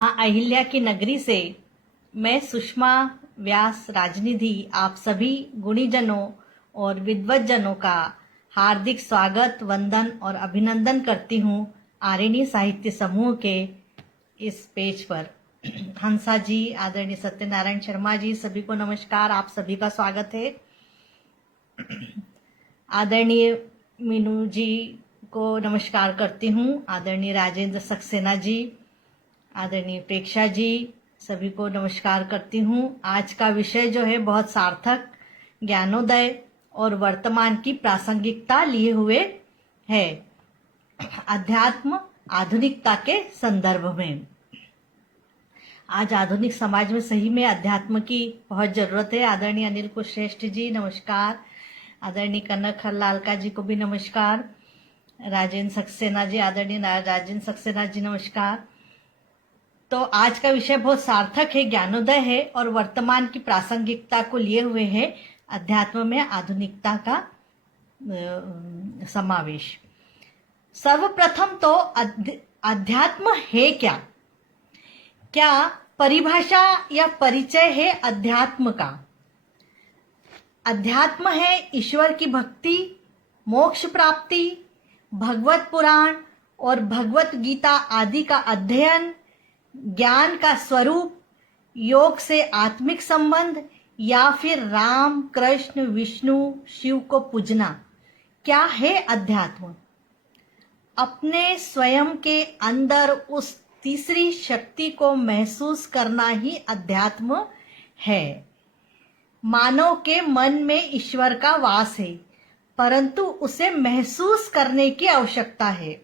अहिल्या की नगरी से मैं सुषमा व्यास राजनिधि आप सभी गुणीजनों और विद्वज्जनों का हार्दिक स्वागत, वंदन और अभिनंदन करती हूँ आरिणी साहित्य समूह के इस पेज पर। हंसा जी, आदरणीय सत्यनारायण शर्मा जी, सभी को नमस्कार। आप सभी का स्वागत है। आदरणीय मीनू जी को नमस्कार करती हूँ। आदरणीय राजेंद्र सक्सेना जी, आदरणीय प्रेक्षा जी, सभी को नमस्कार करती हूँ। आज का विषय जो है बहुत सार्थक, ज्ञानोदय और वर्तमान की प्रासंगिकता लिए हुए है, अध्यात्म आधुनिकता के संदर्भ में। आज आधुनिक समाज में सही में अध्यात्म की बहुत जरूरत है। आदरणीय अनिल कुशश्रेष्ठ जी नमस्कार। आदरणीय कनक लालका जी को भी नमस्कार। राजेंद्र सक्सेना जी, आदरणीय राजेंद्र सक्सेना जी नमस्कार। तो आज का विषय बहुत सार्थक है, ज्ञानोदय है और वर्तमान की प्रासंगिकता को लिए हुए है, अध्यात्म में आधुनिकता का समावेश। सर्वप्रथम तो अध्यात्म है क्या? क्या परिभाषा या परिचय है अध्यात्म का? अध्यात्म है ईश्वर की भक्ति, मोक्ष प्राप्ति, भगवत पुराण और भगवत गीता आदि का अध्ययन, ज्ञान का स्वरूप, योग से आत्मिक संबंध या फिर राम, कृष्ण, विष्णु, शिव को पूजना। क्या है अध्यात्म? अपने स्वयं के अंदर उस तीसरी शक्ति को महसूस करना ही अध्यात्म है। मानव के मन में ईश्वर का वास है, परंतु उसे महसूस करने की आवश्यकता है।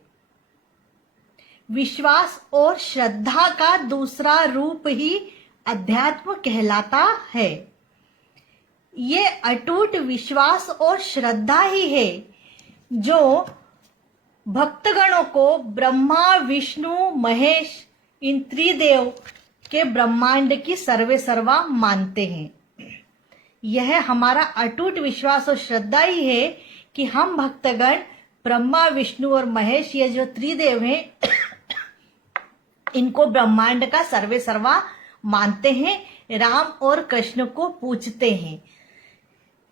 विश्वास और श्रद्धा का दूसरा रूप ही अध्यात्म कहलाता है। ये अटूट विश्वास और श्रद्धा ही है जो भक्तगणों को ब्रह्मा, विष्णु, महेश, इन त्रिदेव के ब्रह्मांड की सर्वे सर्वा मानते हैं। यह हमारा अटूट विश्वास और श्रद्धा ही है कि हम भक्तगण ब्रह्मा, विष्णु और महेश, ये जो त्रिदेव हैं, इनको ब्रह्मांड का सर्वे सर्वा मानते हैं, राम और कृष्ण को पूजते हैं।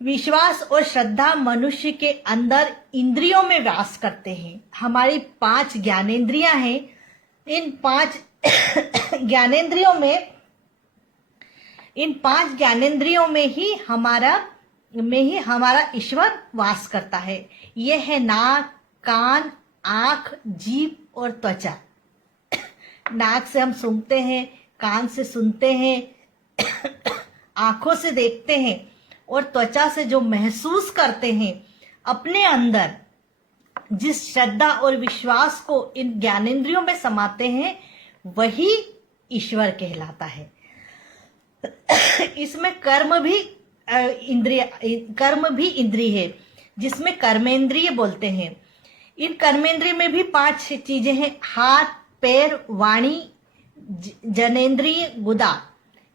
विश्वास और श्रद्धा मनुष्य के अंदर इंद्रियों में वास करते हैं। हमारी 5 ज्ञानेंद्रियां हैं। इन 5 ज्ञानेंद्रियों में ही हमारा ईश्वर वास करता है। यह है नाक, कान, आंख, जीभ और त्वचा। नाक से हम सूंघते हैं, कान से सुनते हैं, आंखों से देखते हैं और त्वचा से जो महसूस करते हैं। अपने अंदर जिस श्रद्धा और विश्वास को इन ज्ञानेंद्रियों में समाते हैं, वही ईश्वर कहलाता है। इसमें कर्म भी इंद्रिय है, जिसमें कर्मेंद्रिय बोलते हैं। इन कर्मेंद्रिय में भी 5 चीजें हैं: हाथ, पैर, वाणी, जनेन्द्रिय, गुदा।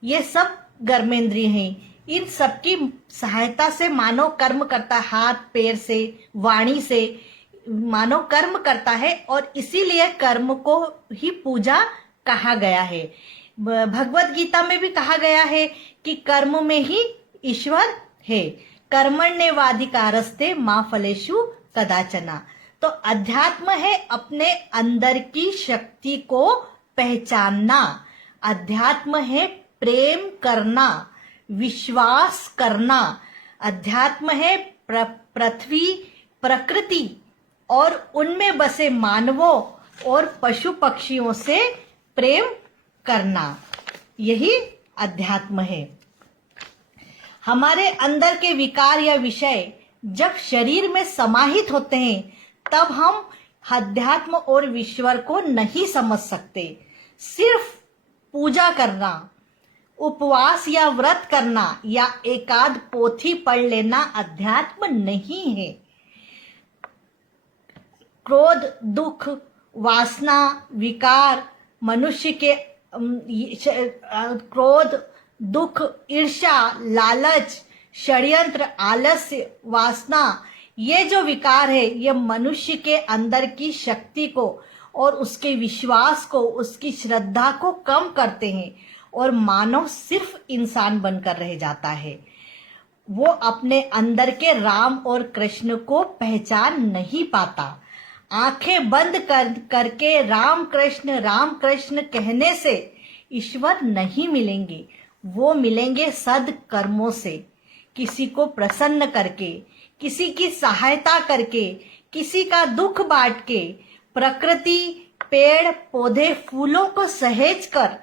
ये सब कर्मेंद्रिय हैं। इन सबकी सहायता से मानव कर्म करता है। हाथ पैर से, वाणी से मानव कर्म करता है और इसीलिए कर्म को ही पूजा कहा गया है। भगवत गीता में भी कहा गया है कि कर्म में ही ईश्वर है। कर्मण्येवाधिकारस्ते मा फलेषु कदाचन। तो अध्यात्म है अपने अंदर की शक्ति को पहचानना। अध्यात्म है प्रेम करना, विश्वास करना। अध्यात्म है पृथ्वी, प्रकृति और उनमें बसे मानवों और पशु पक्षियों से प्रेम करना। यही अध्यात्म है। हमारे अंदर के विकार या विषय जब शरीर में समाहित होते हैं, तब हम अध्यात्म और ईश्वर को नहीं समझ सकते। सिर्फ पूजा करना, उपवास या व्रत करना या एकाध पोथी पढ़ लेना अध्यात्म नहीं है। क्रोध, दुख, वासना, विकार मनुष्य के क्रोध, दुख, ईर्ष्या, लालच, षड्यंत्र, आलस्य, वासना, ये जो विकार है, ये मनुष्य के अंदर की शक्ति को और उसके विश्वास को, उसकी श्रद्धा को कम करते हैं और मानव सिर्फ इंसान बनकर रह जाता है। वो अपने अंदर के राम और कृष्ण को पहचान नहीं पाता। आंखें बंद करके राम कृष्ण कहने से ईश्वर नहीं मिलेंगे, वो मिलेंगे सद्कर्मों से, किसी को प्रसन्न करके, किसी की सहायता करके, किसी का दुख बांट के, प्रकृति, पेड़ पौधे, फूलों को सहेज कर,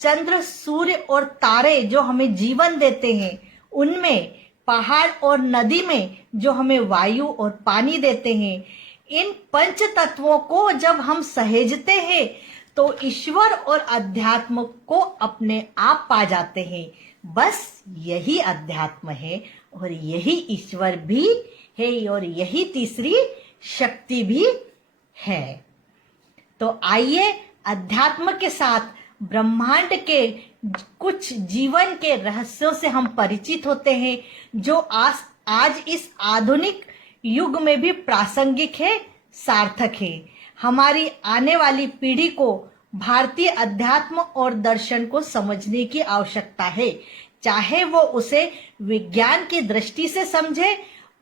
चंद्र सूर्य और तारे जो हमें जीवन देते हैं उनमें, पहाड़ और नदी में जो हमें वायु और पानी देते हैं, इन पंच तत्वों को जब हम सहेजते हैं तो ईश्वर और अध्यात्म को अपने आप पा जाते हैं। बस यही अध्यात्म है और यही ईश्वर भी है और यही तीसरी शक्ति भी है। तो आइए अध्यात्म के साथ ब्रह्मांड के कुछ जीवन के रहस्यों से हम परिचित होते हैं, जो आज इस आधुनिक युग में भी प्रासंगिक है, सार्थक है। हमारी आने वाली पीढ़ी को भारतीय अध्यात्म और दर्शन को समझने की आवश्यकता है, चाहे वो उसे विज्ञान की दृष्टि से समझे,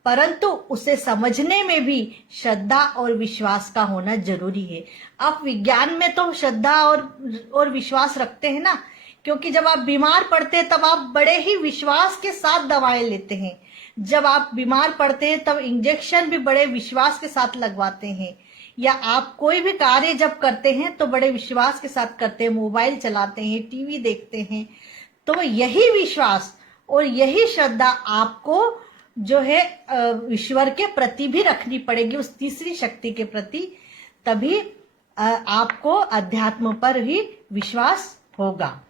परंतु उसे समझने में भी श्रद्धा और विश्वास का होना जरूरी है। आप विज्ञान में तो श्रद्धा और विश्वास रखते हैं ना, क्योंकि जब आप बीमार पड़ते हैं तब आप बड़े ही विश्वास के साथ दवाएं लेते हैं। जब आप बीमार पड़ते हैं तब इंजेक्शन भी बड़े विश्वास के साथ लगवाते हैं, या आप कोई भी कार्य जब करते हैं तो बड़े विश्वास के साथ करते हैं, मोबाइल चलाते हैं, टीवी देखते हैं। तो यही विश्वास और यही श्रद्धा आपको जो है ईश्वर के प्रति भी रखनी पड़ेगी, उस तीसरी शक्ति के प्रति, तभी आपको अध्यात्म पर ही विश्वास होगा।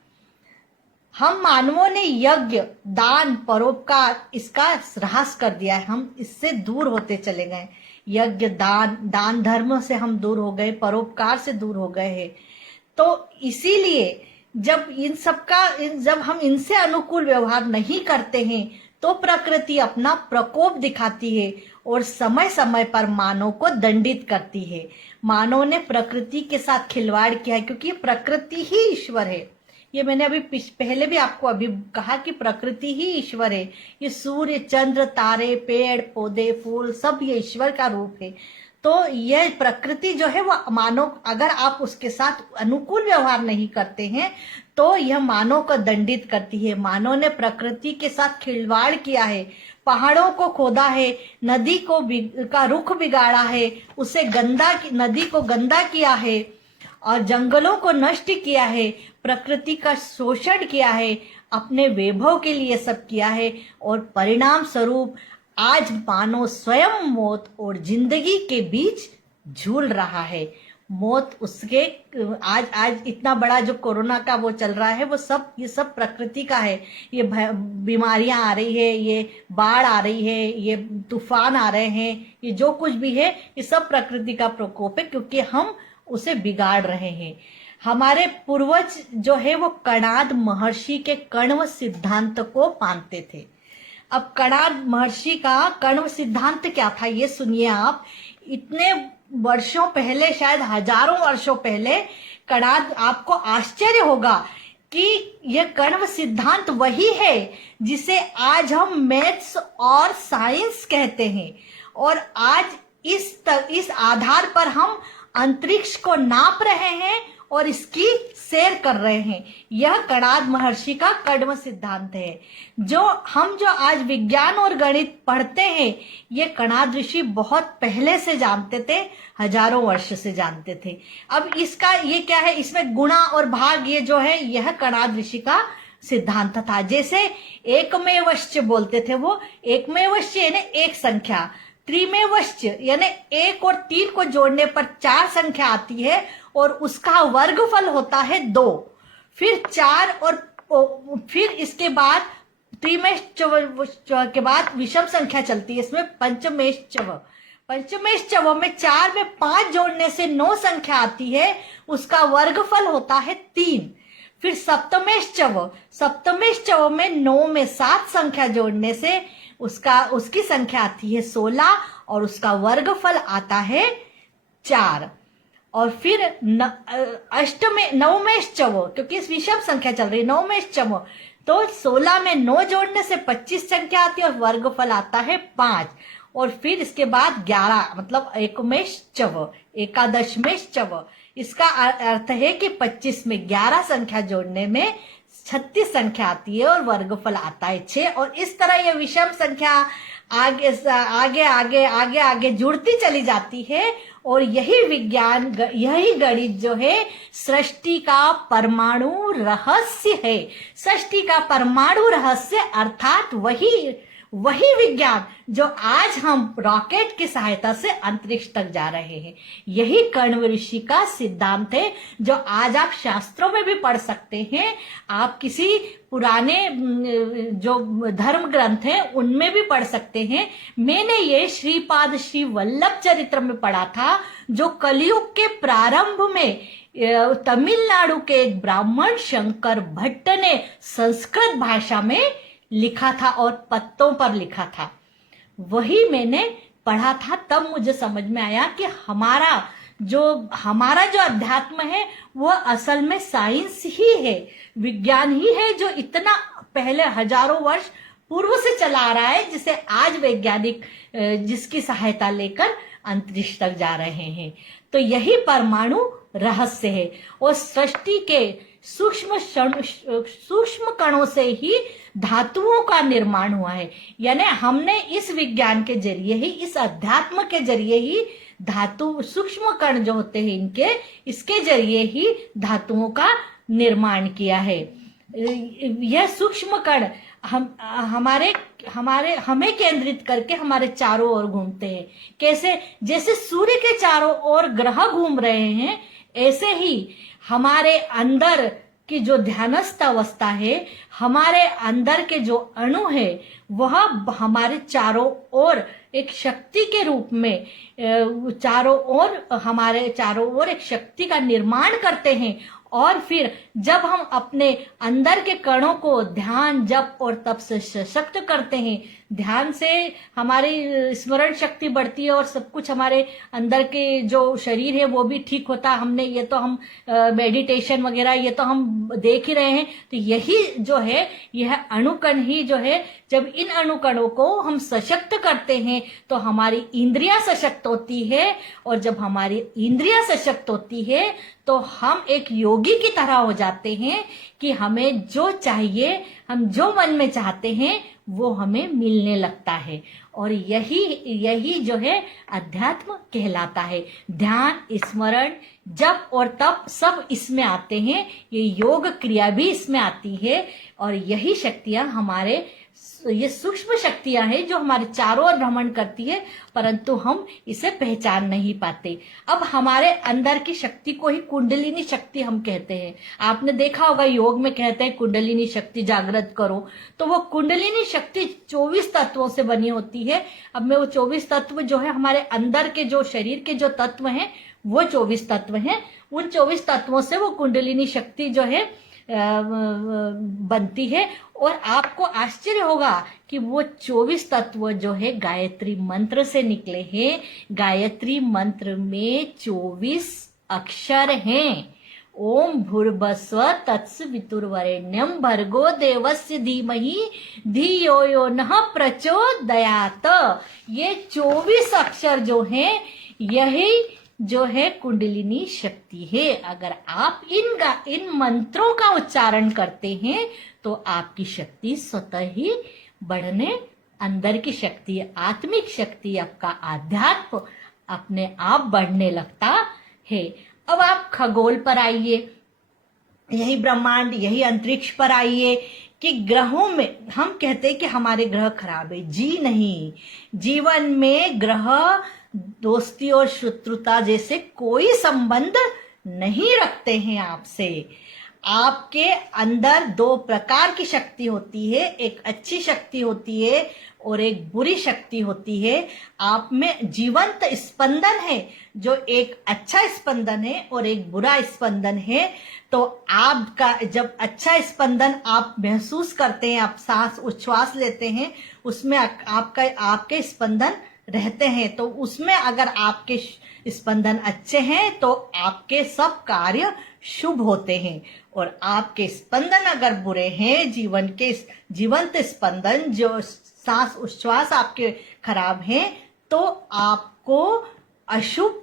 हम मानवों ने यज्ञ, दान, परोपकार इसका ह्रास कर दिया है, हम इससे दूर होते चले गए। यज्ञ, दान धर्म से हम दूर हो गए, परोपकार से दूर हो गए हैं। तो इसीलिए जब हम इनसे अनुकूल व्यवहार नहीं करते हैं तो प्रकृति अपना प्रकोप दिखाती है और समय समय पर मानव को दंडित करती है। मानव ने प्रकृति के साथ खिलवाड़ किया है, क्योंकि प्रकृति ही ईश्वर है। ये मैंने अभी पहले भी आपको अभी कहा कि प्रकृति ही ईश्वर है। ये सूर्य, चंद्र, तारे, पेड़ पौधे, फूल सब ये ईश्वर का रूप है। तो यह प्रकृति जो है वो मानव, अगर आप उसके साथ अनुकूल व्यवहार नहीं करते हैं तो यह मानव को दंडित करती है। मानव ने प्रकृति के साथ खिलवाड़ किया है, पहाड़ों को खोदा है, नदी का रुख बिगाड़ा है, उसे नदी को गंदा किया है और जंगलों को नष्ट किया है, प्रकृति का शोषण किया है, अपने वैभव के लिए सब किया है। और परिणाम स्वरूप आज मानव स्वयं मौत और जिंदगी के बीच झूल रहा है। मौत उसके आज इतना बड़ा जो कोरोना का वो चल रहा है, ये सब प्रकृति का है। ये बीमारियां आ रही है, ये बाढ़ आ रही है, ये तूफान आ रहे हैं, ये जो कुछ भी है ये सब प्रकृति का प्रकोप है, क्योंकि हम उसे बिगाड़ रहे हैं। हमारे पूर्वज जो है वो कणाद महर्षि के कण्व सिद्धांत को मानते थे। अब कणाद महर्षि का कण्व सिद्धांत क्या था ये सुनिए आप। इतने वर्षों पहले, शायद हजारों वर्षों पहले, कणाद, आपको आश्चर्य होगा कि यह कण्व सिद्धांत वही है जिसे आज हम मैथ्स और साइंस कहते हैं। और आज इस आधार पर हम अंतरिक्ष को नाप रहे हैं और इसकी सैर कर रहे हैं। यह कणाद महर्षि का कण्व सिद्धांत है। जो आज विज्ञान और गणित पढ़ते हैं, ये कणाद ऋषि बहुत पहले से जानते थे, हजारों वर्ष से जानते थे। अब इसका ये क्या है, इसमें गुणा और भाग ये जो है, यह कणाद ऋषि का सिद्धांत था। जैसे एकमेवश्च बोलते थे वो, एकमेवश्च यानी एक संख्या, त्रिमेवश्च यानी 1 और 3 को जोड़ने पर 4 संख्या आती है और उसका वर्गफल होता है 2। फिर 4 और फिर इसके बाद त्रिमेश्चव के बाद विषम संख्या चलती है, इसमें पंचमेश्चव में 4 में 5 जोड़ने से 9 संख्या आती है, उसका वर्गफल होता है 3। फिर सप्तमेश्चव में 9 में 7 संख्या जोड़ने से उसकी संख्या आती है 16 और उसका वर्गफल आता है 4। और फिर अष्टमे नवमेश चवो, क्योंकि इस विषम संख्या चल रही है, नवमेश चवो, तो 16 में 9 जोड़ने से 25 संख्या आती है और वर्गफल आता है 5। और फिर इसके बाद 11, मतलब एकमेश चव, एकादशमेश चव। इसका अर्थ है कि 25 में 11 संख्या जोड़ने में 36 संख्या आती है और वर्गफल आता है 6। और इस तरह यह विषम संख्या आगे आगे आगे आगे आगे जुड़ती चली जाती है। और यही विज्ञान, यही गणित जो है सृष्टि का परमाणु रहस्य है। सृष्टि का परमाणु रहस्य अर्थात वही विज्ञान जो आज हम रॉकेट की सहायता से अंतरिक्ष तक जा रहे हैं। यही कण्व ऋषि का सिद्धांत है जो आज आप शास्त्रों में भी पढ़ सकते हैं। आप किसी पुराने जो धर्म ग्रंथ हैं उनमें भी पढ़ सकते हैं। मैंने ये श्रीपाद श्री वल्लभ चरित्र में पढ़ा था, जो कलयुग के प्रारंभ में तमिलनाडु के एक ब्राह्मण शंकर भट्ट ने संस्कृत भाषा में लिखा था और पत्तों पर लिखा था। वही मैंने पढ़ा था, तब मुझे समझ में आया कि हमारा जो अध्यात्म है वो असल में साइंस ही है, विज्ञान ही है, जो इतना पहले हजारों वर्ष पूर्व से चला आ रहा है, जिसे आज वैज्ञानिक जिसकी सहायता लेकर अंतरिक्ष तक जा रहे हैं। तो यही परमाणु रहस्य है। और सृष्टि के सूक्ष्म कणों से ही धातुओं का निर्माण हुआ है। यानी हमने इस विज्ञान के जरिए ही, इस अध्यात्म के जरिए ही धातु, सूक्ष्म कण जो होते हैं इसके जरिए ही धातुओं का निर्माण किया है। यह सूक्ष्म कण हमें केंद्रित करके हमारे चारों ओर घूमते हैं। कैसे? जैसे सूर्य के चारों ओर ग्रह घूम रहे हैं, ऐसे ही हमारे अंदर की जो ध्यानस्थ अवस्था है, हमारे अंदर के जो अणु है, वह हमारे चारों ओर एक शक्ति के रूप में हमारे चारों ओर एक शक्ति का निर्माण करते हैं। और फिर जब हम अपने अंदर के कणों को ध्यान, जप और तप से सशक्त करते हैं, ध्यान से हमारी स्मरण शक्ति बढ़ती है और सब कुछ हमारे अंदर के जो शरीर है वो भी ठीक होता है। हमने ये तो हम मेडिटेशन वगैरह ये तो हम देख ही रहे हैं। तो यही जो है, यह अणुकण ही जो है, जब इन अणुकणों को हम सशक्त करते हैं तो हमारी इंद्रियां सशक्त होती है। और जब हमारी इंद्रियां सशक्त होती है तो हम एक योगी की तरह हो जाते हैं कि हमें जो चाहिए, हम जो मन में चाहते हैं वो हमें मिलने लगता है। और यही जो है अध्यात्म कहलाता है। ध्यान, स्मरण, जप और तप सब इसमें आते हैं। ये योग क्रिया भी इसमें आती है। और यही शक्तियां ये सूक्ष्म शक्तियां हैं जो हमारे चारों ओर भ्रमण करती है, परंतु हम इसे पहचान नहीं पाते। अब हमारे अंदर की शक्ति को ही कुंडलिनी शक्ति हम कहते हैं। आपने देखा होगा योग में कहते हैं कुंडलिनी शक्ति जागृत करो, तो वो कुंडलिनी शक्ति 24 तत्वों से बनी होती है। अब मैं वो 24 तत्व जो है हमारे अंदर के जो शरीर के जो तत्व हैं वो 24 तत्व हैं। उन 24 तत्वों से वो कुंडलिनी शक्ति जो है बनती है। और आपको आश्चर्य होगा कि वो 24 तत्व जो है गायत्री मंत्र से निकले हैं। गायत्री मंत्र में 24 अक्षर हैं। ओम भूर्भुवस्व तत्सवितुर्वरेण्यं भर्गो देवस्य धीमहि धियो यो नः प्रचोदयात्। ये 24 अक्षर जो हैं, यही जो है कुंडलिनी शक्ति है। अगर आप इन मंत्रों का उच्चारण करते हैं तो आपकी शक्ति स्वतः ही बढ़ने, अंदर की शक्ति, आत्मिक शक्ति, आपका आध्यात्म अपने आप बढ़ने लगता है। अब आप खगोल पर आइए, यही ब्रह्मांड, यही अंतरिक्ष पर आइए कि ग्रहों में हम कहते हैं कि हमारे ग्रह खराब है। जी नहीं, जीवन में ग्रह दोस्ती और शत्रुता जैसे कोई संबंध नहीं रखते हैं आपसे। आपके अंदर 2 प्रकार की शक्ति होती है, एक अच्छी शक्ति होती है और एक बुरी शक्ति होती है। आप में जीवंत स्पंदन है, जो एक अच्छा स्पंदन है और एक बुरा स्पंदन है। तो आपका जब अच्छा स्पंदन आप महसूस करते हैं, आप सांस उच्छ्वास लेते हैं, उसमें आपके स्पंदन रहते हैं। तो उसमें अगर आपके स्पंदन अच्छे हैं तो आपके सब कार्य शुभ होते हैं, और आपके स्पंदन अगर बुरे हैं, जीवन के जीवंत स्पंदन जो सांस उच्छ्वास आपके खराब हैं, तो आपको अशुभ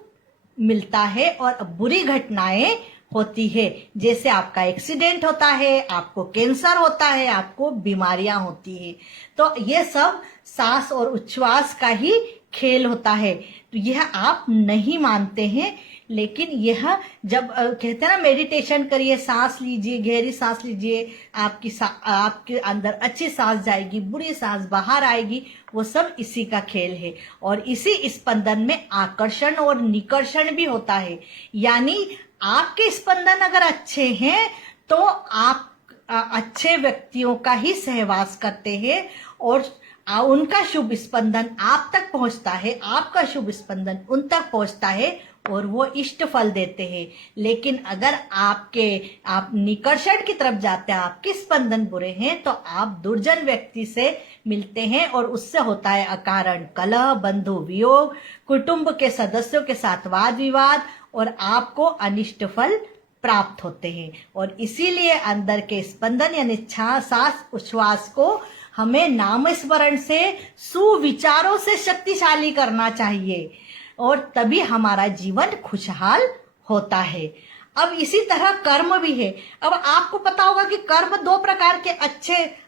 मिलता है और बुरी घटनाएं होती है। जैसे आपका एक्सीडेंट होता है, आपको कैंसर होता है, आपको बीमारियां होती है। तो ये सब सांस और उच्छ्वास का ही खेल होता है। तो यह आप नहीं मानते हैं, लेकिन यह जब कहते हैं ना मेडिटेशन करिए, सांस लीजिए, गहरी सांस लीजिए, आपके अंदर अच्छी सांस जाएगी, बुरी सांस बाहर आएगी, वो सब इसी का खेल है। और इसी स्पंदन में आकर्षण और निकर्षण भी होता है। यानी आपके स्पंदन अगर अच्छे हैं तो आप अच्छे व्यक्तियों का ही सहवास करते हैं और उनका शुभ स्पंदन आप तक पहुंचता है, आपका शुभ स्पंदन उन तक पहुंचता है और वो इष्ट फल देते हैं। लेकिन अगर आप निकर्षण की तरफ जाते हैं, आपके स्पंदन बुरे हैं, तो आप दुर्जन व्यक्ति से मिलते हैं और उससे होता है अकारण कलह, बंधु वियोग, कुटुंब के सदस्यों के साथ वाद विवाद, और आपको अनिष्ट फल प्राप्त होते हैं। और इसीलिए अंदर के स्पंदन यानी सांस उच्छ्वास को हमें नाम स्मरण से, सुविचारों से शक्तिशाली करना चाहिए, और तभी हमारा जीवन खुशहाल होता है। अब इसी तरह कर्म भी है। अब आपको पता होगा कि कर्म दो प्रकार के,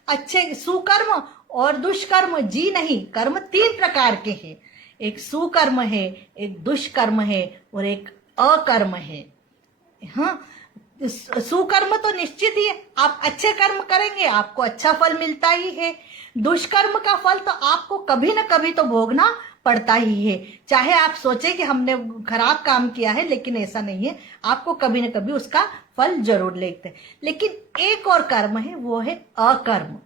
अच्छे सुकर्म और दुष्कर्म। जी नहीं, कर्म 3 प्रकार के हैं। एक सुकर्म है, एक दुष्कर्म है और एक अकर्म है। हाँ, सुकर्म तो निश्चित ही है, आप अच्छे कर्म करेंगे आपको अच्छा फल मिलता ही है। दुष्कर्म का फल तो आपको कभी ना कभी तो भोगना पड़ता ही है। चाहे आप सोचे कि हमने खराब काम किया है, लेकिन ऐसा नहीं है, आपको कभी ना कभी उसका फल जरूर लेते हैं। लेकिन एक और कर्म है, वो है अकर्म।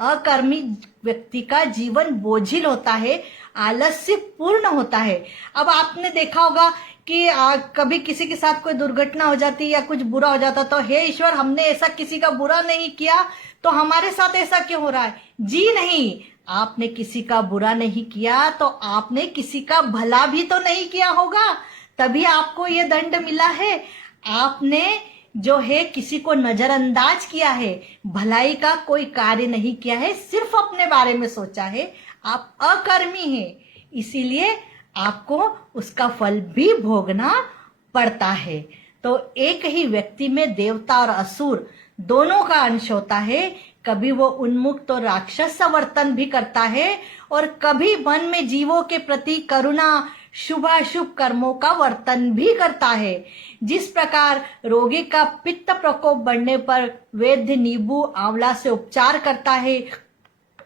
अकर्मी व्यक्ति का जीवन बोझिल होता है, आलस्य पूर्ण होता है। अब आपने देखा होगा कि कभी किसी के साथ कोई दुर्घटना हो जाती है या कुछ बुरा हो जाता, तो हे ईश्वर, हमने ऐसा किसी का बुरा नहीं किया, तो हमारे साथ ऐसा क्यों हो रहा है? जी नहीं, आपने किसी का बुरा नहीं किया तो आपने किसी का भला भी तो नहीं किया होगा, तभी आपको ये दंड मिला है। आपने जो है किसी को नजरअंदाज किया है, भलाई का कोई कार्य नहीं किया है, सिर्फ अपने बारे में सोचा है, आप अकर्मी हैं, इसीलिए आपको उसका फल भी भोगना पड़ता है। तो एक ही व्यक्ति में देवता और असुर दोनों का अंश होता है। कभी वो उन्मुक्त और राक्षस वर्तन भी करता है, और कभी मन में जीवों के प्रति करुणा, शुभाशुभ कर्मों का वर्तन भी करता है। जिस प्रकार रोगी का पित्त प्रकोप बढ़ने पर वैद्य नींबू आंवला से उपचार करता है,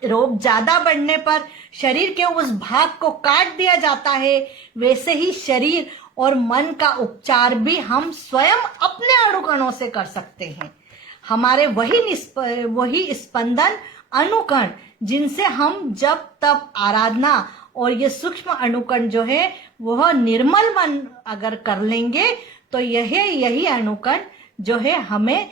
रोग ज्यादा बढ़ने पर शरीर के उस भाग को काट दिया जाता है, वैसे ही शरीर और मन का उपचार भी हम स्वयं अपने अणुकणों से कर सकते हैं। हमारे वही स्पंदन अणुकण, जिनसे हम जब तब आराधना और ये सूक्ष्म अणुकण जो है वह निर्मल मन अगर कर लेंगे, तो यही अणुकण जो है हमें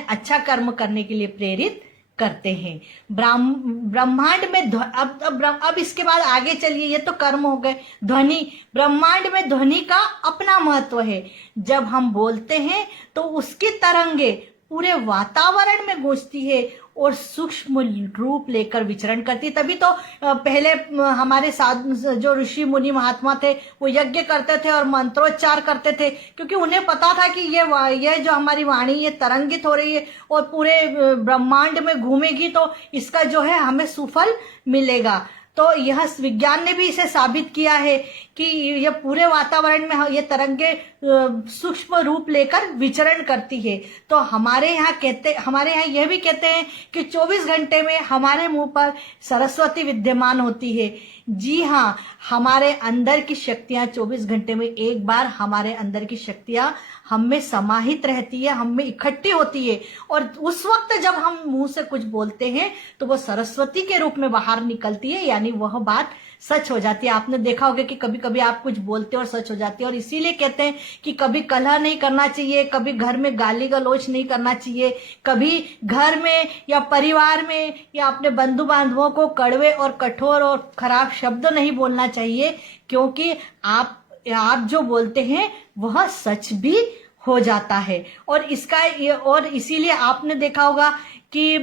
अच्छा कर्म करने के लिए प्रेरित करते हैं। ब्रह्मांड में अब इसके बाद आगे चलिए, ये तो कर्म हो गए। ध्वनि, ब्रह्मांड में ध्वनि का अपना महत्व है। जब हम बोलते हैं तो उसकी तरंगे पूरे वातावरण में गूंजती है और सूक्ष्म रूप लेकर विचरण करती। तभी तो पहले हमारे साथ जो ऋषि मुनि महात्मा थे वो यज्ञ करते थे और मंत्रोच्चार करते थे, क्योंकि उन्हें पता था कि ये जो हमारी वाणी ये तरंगित हो रही है और पूरे ब्रह्मांड में घूमेगी, तो इसका जो है हमें सुफल मिलेगा। तो यह विज्ञान ने भी इसे साबित किया है कि यह पूरे वातावरण में ये तरंगे सूक्ष्म रूप लेकर विचरण करती है। तो हमारे यहाँ यह भी कहते हैं कि 24 घंटे में हमारे मुंह पर सरस्वती विद्यमान होती है। जी हाँ, हमारे अंदर की शक्तियां 24 घंटे में एक बार हमारे अंदर की शक्तियां हम में समाहित रहती है, हम में इकट्ठी होती है, और उस वक्त जब हम मुंह से कुछ बोलते हैं तो वो सरस्वती के रूप में बाहर निकलती है, यानी वह बात सच हो जाती है। आपने देखा होगा कि कभी कभी आप कुछ बोलते हो और सच हो जाती है, और इसीलिए कहते हैं कि कभी कलह नहीं करना चाहिए, कभी घर में गाली गलौज नहीं करना चाहिए, कभी घर में या परिवार में या अपने बंधु बांधवों को कड़वे और कठोर और खराब शब्द नहीं बोलना चाहिए, क्योंकि आप जो बोलते हैं वह सच भी हो जाता है। और इसीलिए आपने देखा होगा कि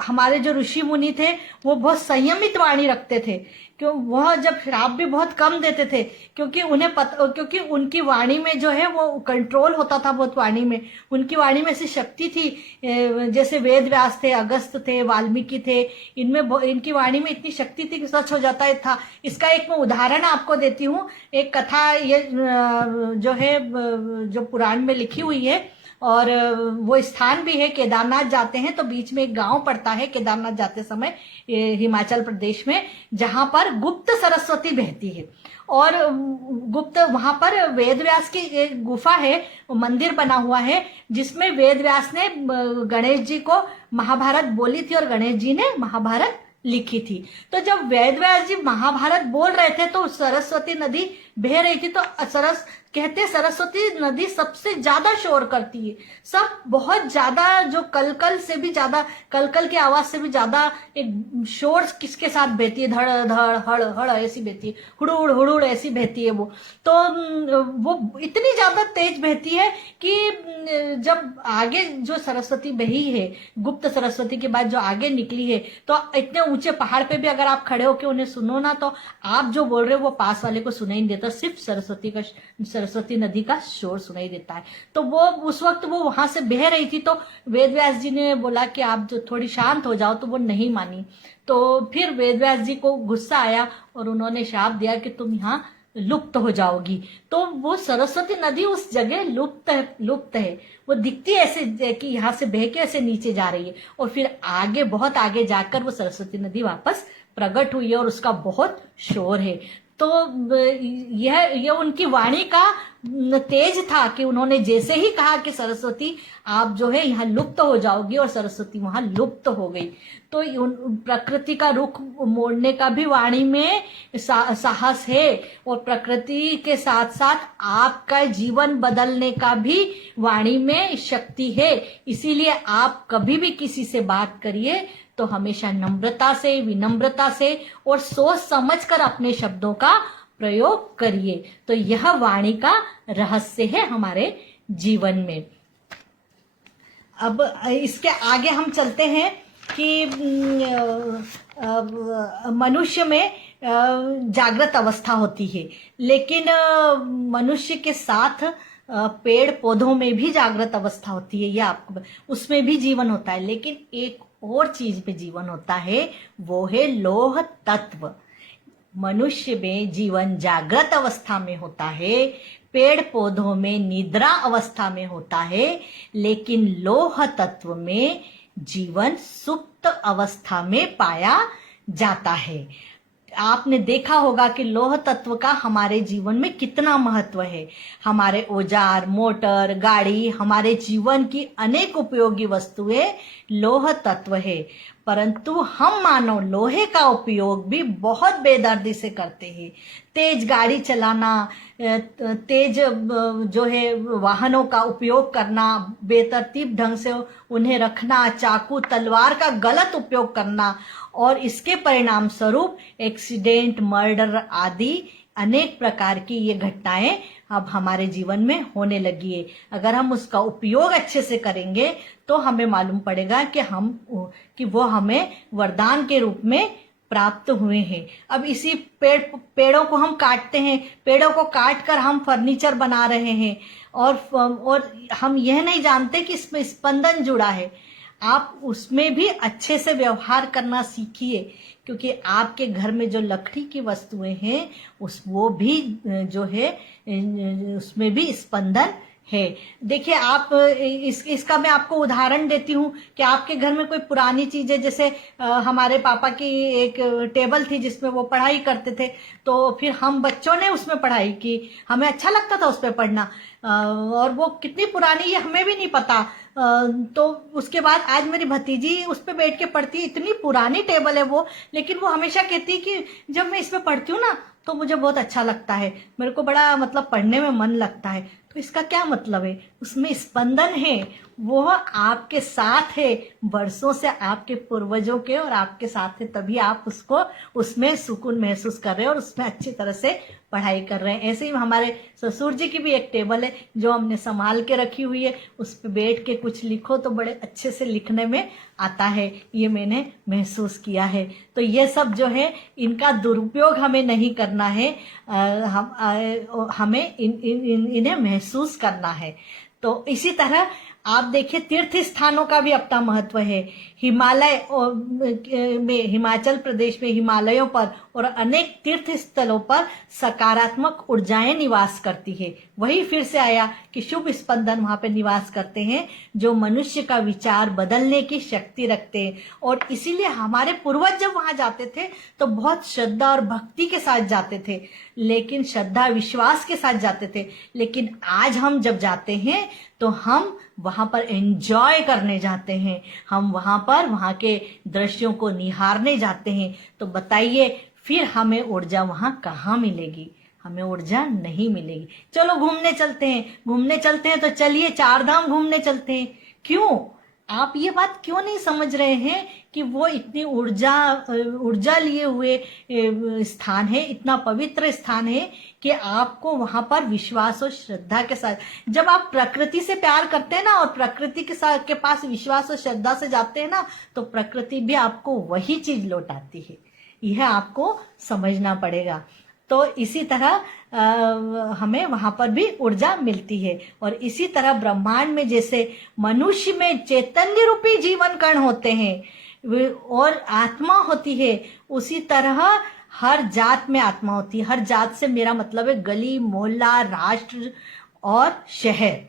हमारे जो ऋषि मुनि थे वो बहुत संयमित वाणी रखते थे, क्यों वह जब श्राप भी बहुत कम देते थे, क्योंकि उनकी वाणी में जो है वो कंट्रोल होता था बहुत वाणी में। उनकी वाणी में ऐसी शक्ति थी, जैसे वेद व्यास थे, अगस्त थे, वाल्मीकि थे, इनकी वाणी में इतनी शक्ति थी कि सच हो जाता था। इसका एक मैं उदाहरण आपको देती हूँ। एक कथा ये जो है जो पुराण में लिखी हुई है, और वो स्थान भी है, केदारनाथ जाते हैं तो बीच में एक गांव पड़ता है केदारनाथ जाते समय, हिमाचल प्रदेश में, जहां पर गुप्त सरस्वती बहती है। और गुप्त वहां पर वेद व्यास की एक गुफा है, मंदिर बना हुआ है, जिसमें वेद व्यास ने गणेश जी को महाभारत बोली थी और गणेश जी ने महाभारत लिखी थी। तो जब वेद व्यास जी महाभारत बोल रहे थे तो सरस्वती नदी बह रही थी। तो कहते सरस्वती नदी सबसे ज्यादा शोर करती है, सब बहुत ज्यादा, जो कलकल से भी ज्यादा, कलकल की आवाज से भी ज्यादा एक शोर किसके साथ बहती है, धड़ धड़ हड़ हड़ ऐसी बहती है, हुड़ुड़ हुड़ुड़ ऐसी बहती है वो। तो वो इतनी ज्यादा तेज बहती है कि जब आगे जो सरस्वती बही है, गुप्त सरस्वती के बाद जो आगे निकली है, तो इतने ऊंचे पहाड़ पे भी अगर आप खड़े होकर उन्हें सुनो ना, तो आप जो बोल रहे हो वो पास वाले को सुनाई नहीं देता, सिर्फ सरस्वती नदी का शोर सुनाई देता है। तो वो उस वक्त वो वहां से बह रही थी, तो वेद व्यास जी ने बोला कि आप जो थोड़ी शांत हो जाओ, तो वो नहीं मानी। तो फिर वेद व्यास जी को गुस्सा आया और उन्होंने शाप दिया कि तुम यहाँ लुप्त हो जाओगी। तो वो सरस्वती नदी उस जगह लुप्त है। वो दिखती है ऐसे कि यहाँ से बह के ऐसे नीचे जा रही है, और फिर आगे बहुत आगे जाकर वो सरस्वती नदी वापस प्रकट हुई है और उसका बहुत शोर है। तो यह उनकी वाणी का तेज था कि उन्होंने जैसे ही कहा कि सरस्वती आप जो है यहाँ लुप्त हो जाओगी, और सरस्वती वहां लुप्त हो गई। तो प्रकृति का रुख मोड़ने का भी वाणी में साहस है, और प्रकृति के साथ साथ आपका जीवन बदलने का भी वाणी में शक्ति है। इसीलिए आप कभी भी किसी से बात करिए तो हमेशा नम्रता से, विनम्रता से और सोच समझकर अपने शब्दों का प्रयोग करिए। तो यह वाणी का रहस्य है हमारे जीवन में। अब इसके आगे हम चलते हैं कि मनुष्य में जागृत अवस्था होती है, लेकिन मनुष्य के साथ पेड़ पौधों में भी जागृत अवस्था होती है, या आपको उसमें भी जीवन होता है। लेकिन एक और चीज पे जीवन होता है, वो है लौह तत्व। मनुष्य में जीवन जागृत अवस्था में होता है, पेड़ पौधों में निद्रा अवस्था में होता है, लेकिन लौह तत्व में जीवन सुप्त अवस्था में पाया जाता है। आपने देखा होगा कि लौह तत्व का हमारे जीवन में कितना महत्व है। हमारे औजार, मोटर, गाड़ी, हमारे जीवन की अनेक उपयोगी वस्तुएं लौह तत्व है। परंतु हम मानव लोहे का उपयोग भी बहुत बेदर्दी से करते हैं। तेज गाड़ी चलाना, तेज जो है वाहनों का उपयोग करना, बेतरतीब ढंग से उन्हें रखना, चाकू तलवार का गलत उपयोग करना, और इसके परिणाम स्वरूप एक्सीडेंट, मर्डर आदि अनेक प्रकार की ये घटनाएं अब हमारे जीवन में होने लगी है। अगर हम उसका उपयोग अच्छे से करेंगे तो हमें मालूम पड़ेगा कि वो हमें वरदान के रूप में प्राप्त हुए हैं। अब इसी पेड़ों को हम काटते हैं, पेड़ों को काट कर हम फर्नीचर बना रहे हैं, और हम यह नहीं जानते कि इसमें स्पंदन जुड़ा है। आप उसमें भी अच्छे से व्यवहार करना सीखिए, क्योंकि आपके घर में जो लकड़ी की वस्तुएं हैं वो भी जो है उसमें भी स्पंदन है। देखिए आप इसका मैं आपको उदाहरण देती हूँ कि आपके घर में कोई पुरानी चीज है, जैसे हमारे पापा की एक टेबल थी जिसमें वो पढ़ाई करते थे, तो फिर हम बच्चों ने उसमें पढ़ाई की, हमें अच्छा लगता था उस पर पढ़ना, और वो कितनी पुरानी है हमें भी नहीं पता। तो उसके बाद आज मेरी भतीजी उस पर बैठ के पढ़ती है, इतनी पुरानी टेबल है वो, लेकिन वो हमेशा कहती है कि जब मैं इस पे पढ़ती हूँ ना तो मुझे बहुत अच्छा लगता है, मेरे को बड़ा मतलब पढ़ने में मन लगता है। तो इसका क्या मतलब है, उसमें स्पंदन है, वो आपके साथ है, वर्षों से आपके पूर्वजों के और आपके साथ है, तभी आप उसको उसमें सुकून महसूस कर रहे हैं और उसमें अच्छी तरह से पढ़ाई कर रहे हैं। ऐसे ही हमारे ससुर जी की भी एक टेबल है जो हमने संभाल के रखी हुई है, उस पर बैठ के कुछ लिखो तो बड़े अच्छे से लिखने में आता है, ये मैंने महसूस किया है। तो ये सब जो है इनका दुरुपयोग हमें नहीं करना है, हमें इन्हें महसूस करना है। तो इसी तरह आप देखिए तीर्थ स्थानों का भी अपना महत्व है। हिमालय में, हिमाचल प्रदेश में हिमालयों पर और अनेक तीर्थ स्थलों पर सकारात्मक ऊर्जाएं निवास करती है। वही फिर से आया कि शुभ स्पंदन वहां पे निवास करते हैं जो मनुष्य का विचार बदलने की शक्ति रखते हैं। और इसीलिए हमारे पूर्वज जब वहां जाते थे तो बहुत श्रद्धा और भक्ति के साथ जाते थे, लेकिन श्रद्धा विश्वास के साथ जाते थे। लेकिन आज हम जब जाते हैं तो हम वहां पर एंजॉय करने जाते हैं, हम वहां पर वहां के दृश्यों को निहारने जाते हैं। तो बताइए फिर हमें ऊर्जा वहां कहाँ मिलेगी, हमें ऊर्जा नहीं मिलेगी। चलो घूमने चलते हैं, घूमने चलते हैं, तो चलिए 4 धाम घूमने चलते हैं। क्यों, आप ये बात क्यों नहीं समझ रहे हैं कि वो इतनी ऊर्जा लिए हुए स्थान है, इतना पवित्र स्थान है कि आपको वहां पर विश्वास और श्रद्धा के साथ, जब आप प्रकृति से प्यार करते हैं ना और प्रकृति के साथ के पास विश्वास और श्रद्धा से जाते हैं ना, तो प्रकृति भी आपको वही चीज लौटाती है। यह आपको समझना पड़ेगा। तो इसी तरह हमें वहां पर भी ऊर्जा मिलती है। और इसी तरह ब्रह्मांड में जैसे मनुष्य में चैतन्य रूपी जीवन कण होते हैं और आत्मा होती है, उसी तरह हर जात में आत्मा होती है। हर जात से मेरा मतलब है गली मोहल्ला, राष्ट्र और शहर।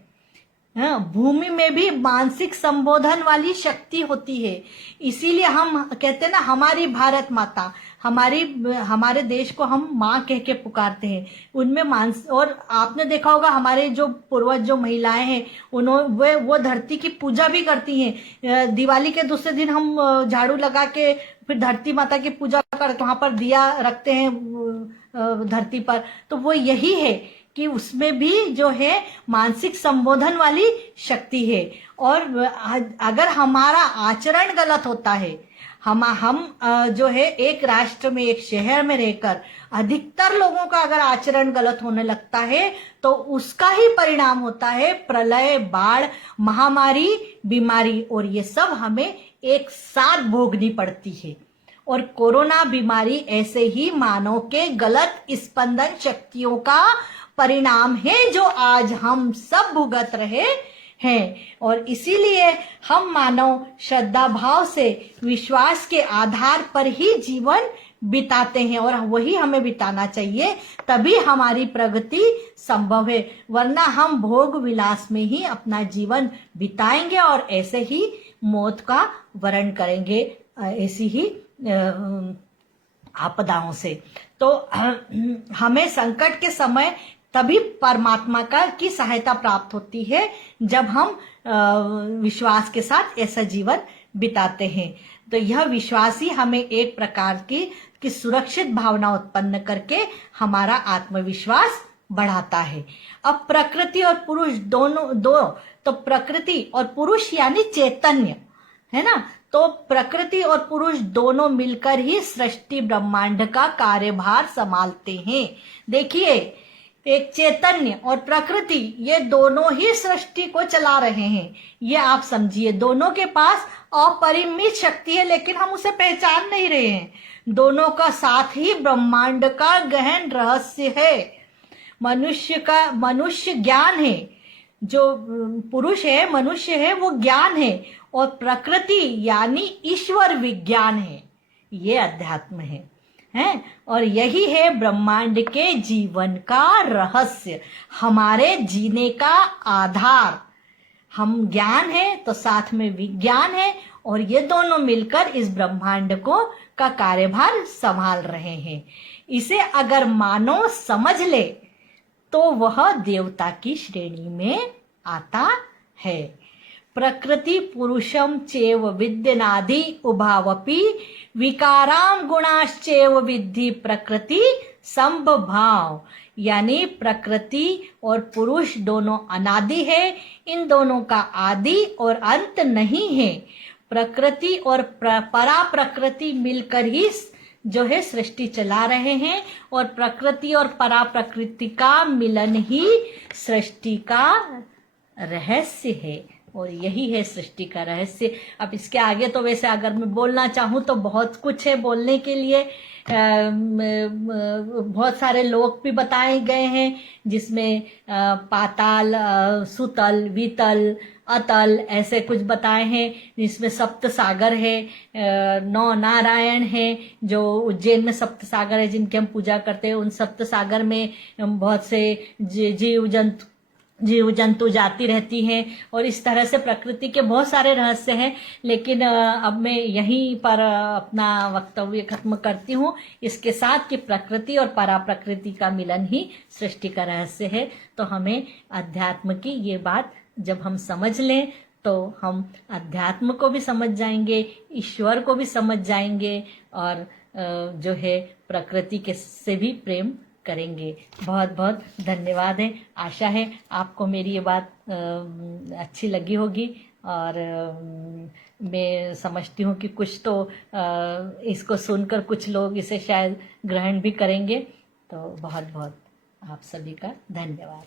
भूमि में भी मानसिक संबोधन वाली शक्ति होती है। इसीलिए हम कहते हैं ना, हमारी भारत माता, हमारे देश को हम माँ कह के पुकारते हैं। उनमें और आपने देखा होगा हमारे जो पूर्वज जो महिलाएं हैं, उन्होंने वो धरती की पूजा भी करती हैं। दिवाली के दूसरे दिन हम झाड़ू लगा के फिर धरती माता की पूजा करते, वहां पर दिया रखते हैं धरती पर। तो वो यही है कि उसमें भी जो है मानसिक संबोधन वाली शक्ति है। और अगर हमारा आचरण गलत होता है, हम जो है एक राष्ट्र में, एक शहर में रहकर अधिकतर लोगों का अगर आचरण गलत होने लगता है, तो उसका ही परिणाम होता है प्रलय, बाढ़, महामारी, बीमारी, और ये सब हमें एक साथ भोगनी पड़ती है। और कोरोना बीमारी ऐसे ही मानव के गलत स्पंदन शक्तियों का परिणाम है जो आज हम सब भुगत रहे हैं। और इसीलिए हम मानव श्रद्धा भाव से विश्वास के आधार पर ही जीवन बिताते हैं और वही हमें बिताना चाहिए, तभी हमारी प्रगति संभव है। वरना हम भोग विलास में ही अपना जीवन बिताएंगे और ऐसे ही मौत का वरण करेंगे, ऐसी ही आपदाओं से। तो हमें संकट के समय तभी परमात्मा की सहायता प्राप्त होती है जब हम विश्वास के साथ ऐसा जीवन बिताते हैं। तो यह विश्वास ही हमें एक प्रकार की सुरक्षित भावना उत्पन्न करके हमारा आत्मविश्वास बढ़ाता है। अब प्रकृति और पुरुष दो तो प्रकृति और पुरुष यानी चैतन्य है ना, तो प्रकृति और पुरुष दोनों मिलकर ही सृष्टि ब्रह्मांड का कार्यभार संभालते हैं। देखिए, एक चैतन्य और प्रकृति ये दोनों ही सृष्टि को चला रहे हैं। ये आप समझिए, दोनों के पास अपरिमित शक्ति है, लेकिन हम उसे पहचान नहीं रहे हैं। दोनों का साथ ही ब्रह्मांड का गहन रहस्य है। मनुष्य ज्ञान है, जो पुरुष है, मनुष्य है, वो ज्ञान है, और प्रकृति यानी ईश्वर विज्ञान है, ये अध्यात्म है हैं, और यही है ब्रह्मांड के जीवन का रहस्य, हमारे जीने का आधार। हम ज्ञान है तो साथ में विज्ञान है, और ये दोनों मिलकर इस ब्रह्मांड को का कार्यभार संभाल रहे हैं। इसे अगर मानव समझ ले तो वह देवता की श्रेणी में आता है। प्रकृति पुरुषम चेव विद्यनादि उभावपि विकाराम गुणाश्चेव विद्धि प्रकृति संभभाव। यानी प्रकृति और पुरुष दोनों अनादि है, इन दोनों का आदि और अंत नहीं है। प्रकृति और परा प्रकृति मिलकर ही जो है सृष्टि चला रहे हैं, और प्रकृति और परा प्रकृति का मिलन ही सृष्टि का रहस्य है, और यही है सृष्टि का रहस्य। अब इसके आगे तो वैसे अगर मैं बोलना चाहूँ तो बहुत कुछ है बोलने के लिए, बहुत सारे लोक भी बताए गए हैं, जिसमें पाताल, सुतल, वितल, अतल ऐसे कुछ बताए हैं, जिसमें सप्त सागर है, 9 नारायण है, जो उज्जैन में सप्त सागर है जिनकी हम पूजा करते हैं। उन सप्त सागर में बहुत से जीव जंतु जाती रहती हैं, और इस तरह से प्रकृति के बहुत सारे रहस्य हैं। लेकिन अब मैं यहीं पर अपना वक्तव्य खत्म करती हूँ, इसके साथ कि प्रकृति और परा प्रकृति का मिलन ही सृष्टि का रहस्य है। तो हमें अध्यात्म की ये बात जब हम समझ लें तो हम अध्यात्म को भी समझ जाएंगे, ईश्वर को भी समझ जाएंगे, और जो है प्रकृति के से भी प्रेम करेंगे। बहुत बहुत धन्यवाद है। आशा है आपको मेरी ये बात अच्छी लगी होगी, और मैं समझती हूँ कि कुछ तो इसको सुनकर कुछ लोग इसे शायद ग्रहण भी करेंगे। तो बहुत बहुत आप सभी का धन्यवाद।